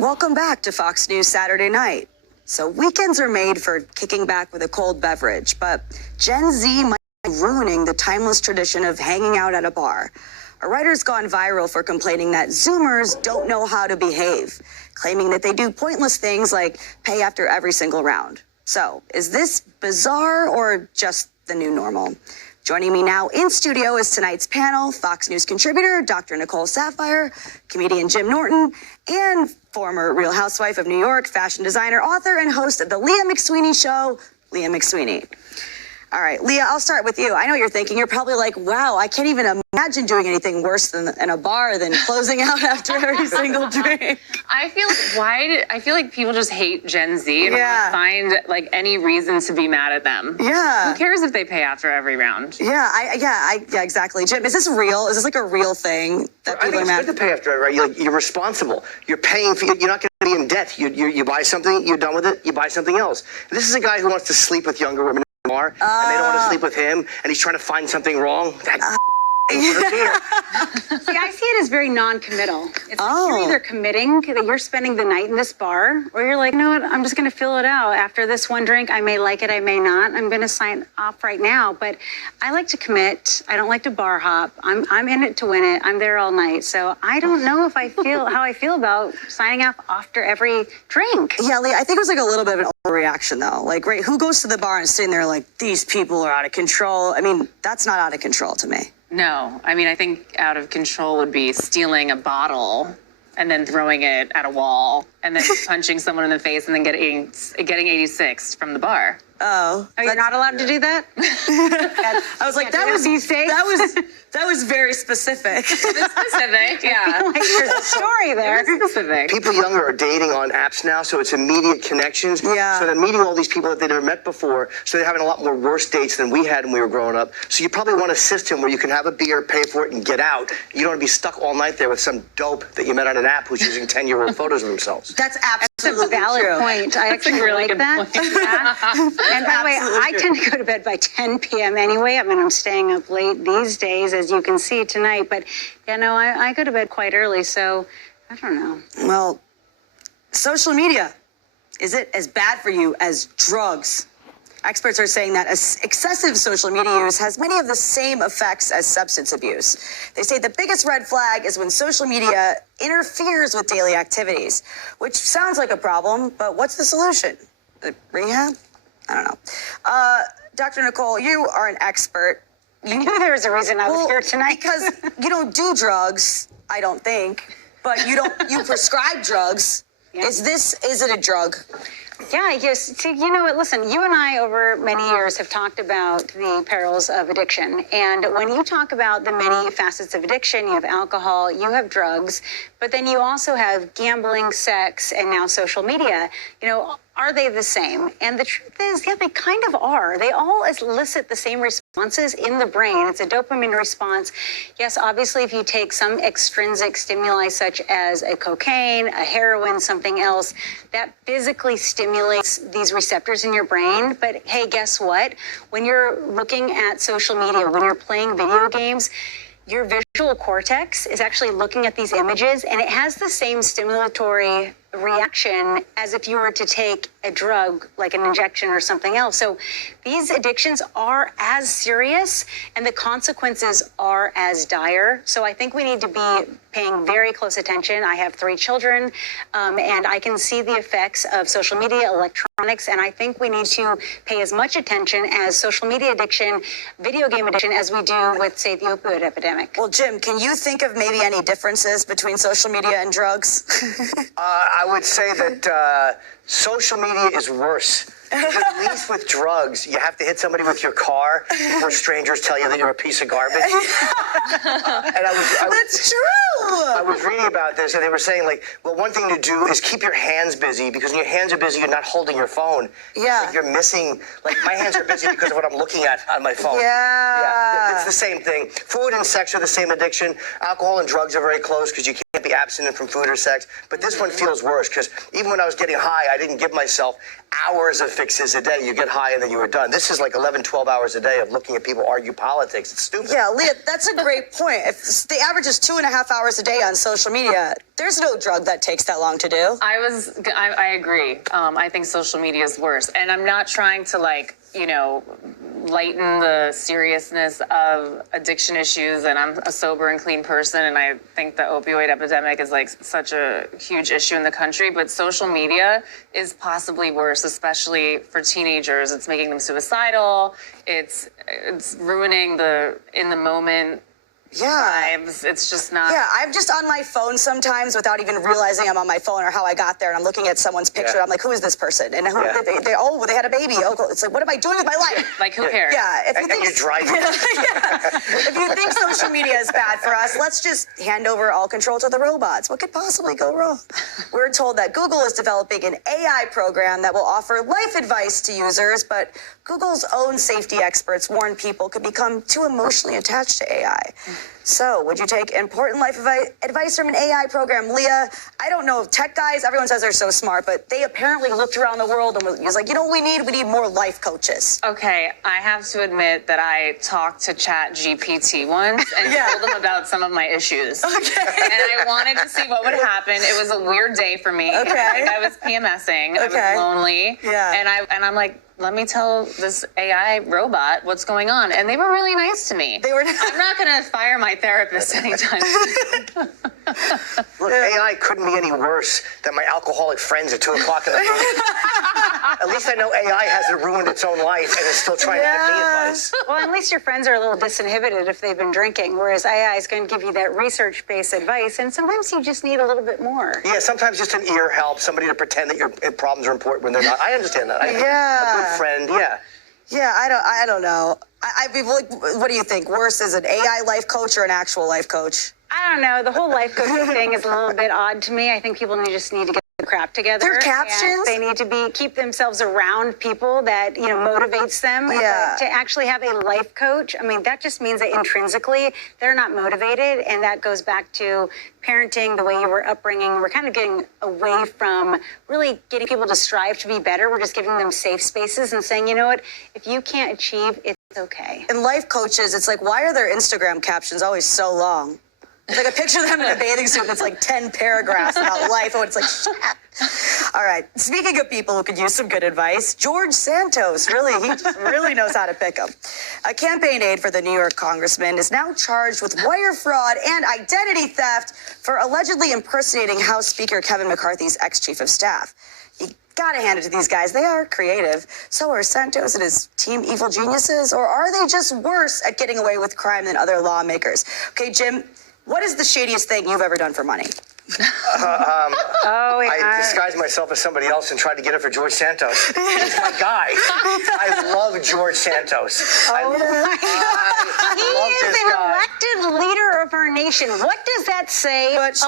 Welcome back to Fox News Saturday Night. So weekends are made for kicking back with a cold beverage, but Gen Z might be ruining the timeless tradition of hanging out at a bar. A writer's gone viral for complaining that Zoomers don't know how to behave, claiming that they do pointless things like pay after every single round. So is this bizarre or just the new normal? Joining me now in studio is tonight's panel, Fox News contributor Dr. Nicole Saphier, comedian Jim Norton, and former Real Housewife of New York, fashion designer, author, and host of The Leah McSweeney Show, Leah McSweeney. All right, Leah, I'll start with you. I know you're thinking, you're probably like, wow, I can't even imagine doing anything worse than in a bar than closing out after every single drink. I feel like people just hate Gen Z and find like any reason to be mad at them. Yeah. Who cares if they pay after every round? Yeah, exactly. Jim, is this real? Is this like a real thing that people are mad? It's good to pay after, right? You're responsible. You're paying for. You're not going to be in debt. You buy something, you're done with it. You buy something else. This is a guy who wants to sleep with younger women in the bar, and they don't want to sleep with him, and he's trying to find something wrong. See, I see it as very non-committal. It's like you're either committing that you're spending the night in this bar, or you're like, you know what, I'm just going to fill it out. After this one drink, I may like it, I may not. I'm going to sign off right now. But I like to commit. I don't like to bar hop. I'm in it to win it. I'm there all night. So I don't know if I feel how I feel about signing off after every drink. Yeah, Leah, I think it was like a little bit of an overreaction, though. Like, right, who goes to the bar and sitting there like, these people are out of control? I mean, that's not out of control to me. No, I mean, I think out of control would be stealing a bottle and then throwing it at a wall and then punching someone in the face and then getting 86 from the bar. Oh, you're not allowed to do that? I was like, that was very specific. Specific, yeah. Like there's a story there. Specific. People younger are dating on apps now, so it's immediate connections. Yeah. So they're meeting all these people that they never met before, so they're having a lot more worse dates than we had when we were growing up. So you probably want a system where you can have a beer, pay for it, and get out. You don't want to be stuck all night there with some dope that you met on an app who's using 10-year-old photos of themselves. That's absolutely That's a valid true. point. I actually really like good that. point. And by the way, I tend to go to bed by 10 p.m. anyway. I mean, I'm staying up late these days, as you can see tonight. But, I go to bed quite early, so I don't know. Well, social media, is it as bad for you as drugs? Experts are saying that excessive social media use has many of the same effects as substance abuse. They say the biggest red flag is when social media interferes with daily activities, which sounds like a problem, but what's the solution? Rehab? I don't know. Dr. Nicole, you are an expert. You knew there was a reason I was here tonight. Because you don't do drugs, I don't think, but you prescribe drugs. Yeah. Is it a drug? Yeah, yes. See, you know what? Listen, you and I over many years have talked about the perils of addiction. And when you talk about the many facets of addiction, you have alcohol, you have drugs, but then you also have gambling, sex, and now social media. Are they the same? And the truth is, yeah, they kind of are. They all elicit the same responses in the brain. It's a dopamine response. Yes, obviously, if you take some extrinsic stimuli, such as a cocaine, a heroin, something else, that physically stimulates these receptors in your brain. But hey, guess what? When you're looking at social media, when you're playing video games, your visual cortex is actually looking at these images, and it has the same stimulatory reaction as if you were to take a drug like an injection or something else. So these addictions are as serious and the consequences are as dire. So I think we need to be paying very close attention. I have 3 children, and I can see the effects of social media, electronics, and I think we need to pay as much attention as social media addiction, video game addiction, as we do with, say, the opioid epidemic. Well, Jim, can you think of maybe any differences between social media and drugs? I would say that social media is worse. At least with drugs, you have to hit somebody with your car before strangers tell you that you're a piece of garbage. That's true. I was reading about this, and they were saying, one thing to do is keep your hands busy, because when your hands are busy, you're not holding your phone. Yeah. You're missing, my hands are busy because of what I'm looking at on my phone. Yeah. It's the same thing. Food and sex are the same addiction. Alcohol and drugs are very close because you can't be abstinent from food or sex. But this one feels worse, because even when I was getting high, I didn't give myself hours of fixes a day. You get high and then you were done. This is like 11, 12 hours a day of looking at people argue politics. It's stupid. Yeah, Leah, that's a great point. If the average is 2.5 hours a day on social media, there's no drug that takes that long to do. I agree. I think social media is worse. And I'm not trying to lighten the seriousness of addiction issues, and I'm a sober and clean person, and I think the opioid epidemic is like such a huge issue in the country, but social media is possibly worse, especially for teenagers. It's making them suicidal. It's ruining the in the moment vibes. It's just not. Yeah, I'm just on my phone sometimes without even realizing I'm on my phone or how I got there, and I'm looking at someone's picture. Yeah. I'm like, who is this person? And they had a baby. Oh, cool. It's like, what am I doing with my life? Like, who cares? Yeah, if you And think you're driving. if you think social media is bad for us, let's just hand over all control to the robots. What could possibly go wrong? We're told that Google is developing an AI program that will offer life advice to users, but Google's own safety experts warn people could become too emotionally attached to AI. So, would you take important life advice from an AI program? Leah, I don't know, tech guys, everyone says they're so smart, but they apparently looked around the world and was like, you know what we need? We need more life coaches. Okay, I have to admit that I talked to Chat GPT once and told them about some of my issues. Okay. And I wanted to see what would happen. It was a weird day for me. Okay. Like, I was PMSing. I was lonely. Yeah. And I'm like, let me tell this AI robot what's going on. And they were really nice to me. They were. I'm not going to fire my therapist anytime soon. Look, AI couldn't be any worse than my alcoholic friends at 2 o'clock in the morning. At least I know AI hasn't ruined its own life and is still trying to give me advice. Well, at least your friends are a little disinhibited if they've been drinking, whereas AI is going to give you that research-based advice, and sometimes you just need a little bit more. Yeah, sometimes just an ear helps, somebody to pretend that your problems are important when they're not. I understand that. A good friend, Yeah, I don't know. I mean, what do you think? Worse is an AI life coach or an actual life coach? I don't know. The whole life coaching thing is a little bit odd to me. I think people just need to get their crap together. Their captions? And they need to keep themselves around people that, motivates them. Yeah. But to actually have a life coach, I mean, that just means that intrinsically they're not motivated. And that goes back to parenting, the way you were upbringing. We're kind of getting away from really getting people to strive to be better. We're just giving them safe spaces and saying, you know what, if you can't achieve, it's okay. In life coaches, it's like, why are their Instagram captions always so long? It's like a picture of them in a bathing suit that's like 10 paragraphs about life. Oh, it's like, shit. All right. Speaking of people who could use some good advice, George Santos, he really knows how to pick them. A campaign aide for the New York congressman is now charged with wire fraud and identity theft for allegedly impersonating House Speaker Kevin McCarthy's ex-chief of staff. You gotta hand it to these guys. They are creative. So are Santos and his team evil geniuses, or are they just worse at getting away with crime than other lawmakers? Okay, Jim, what is the shadiest thing you've ever done for money? I disguised myself as somebody else and tried to get it for George Santos. He's my guy. I love George Santos. I love He is an elected leader of our nation. What does that say about us?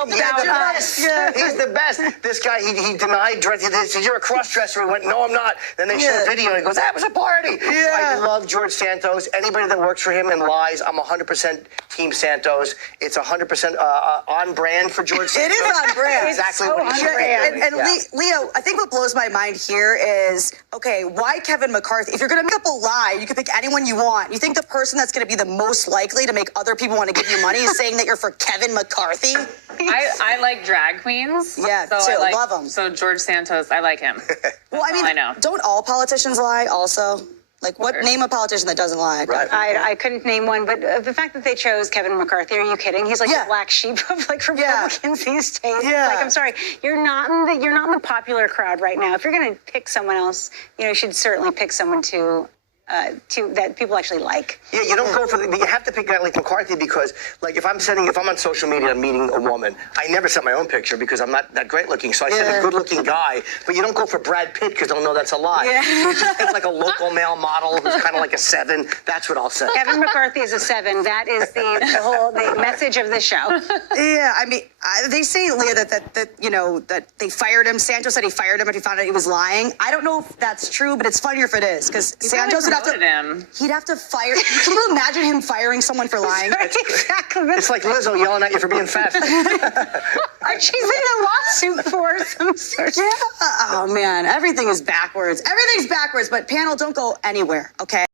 Yeah, he's the best. This guy, he denied dressing. He said, you're a cross-dresser. He went, no, I'm not. Then they showed a video and he goes, that was a party. Yeah. So I love George Santos. Anybody that works for him and lies, I'm 100% Team Santos. It's 100% on brand for George Santos. It is on brand. Exactly so what he's doing. And Leo, I think what blows my mind here is, okay, why Kevin McCarthy? If you're going to make up a lie, you can pick anyone you want. You think the person that's going to be the most likely to make other people want to give you money is saying that you're for Kevin McCarthy? I like drag queens. Yeah, so too. I Love them. So George Santos, I like him. Well, I mean, I know. Don't all politicians lie also? Like, name a politician that doesn't lie? Right. I couldn't name one, but the fact that they chose Kevin McCarthy, are you kidding? He's like the black sheep of Republicans these days. Yeah. Like, I'm sorry, you're not in the popular crowd right now. If you're going to pick someone else, you should certainly pick someone that people actually like. Yeah, you don't go for you have to pick a guy like McCarthy because, like, if I'm on social media and meeting a woman, I never set my own picture because I'm not that great looking. So I set a good looking guy, but you don't go for Brad Pitt because they'll know that's a lie. Yeah. So you just pick like a local male model who's kind of like a 7. That's what I'll say. Kevin McCarthy is a 7. That is the message of the show. Yeah, I mean, they say, Leah, that they fired him. Santos said he fired him if he found out he was lying. I don't know if that's true, but it's funnier if it is because Santos would have to. promoted him. He'd have to fire. Can you imagine him firing someone for lying? Exactly. It's like Lizzo yelling at you for being fat. She's in a lawsuit for some sort. Yeah. Oh man, everything is backwards. Everything's backwards. But panel, don't go anywhere. Okay.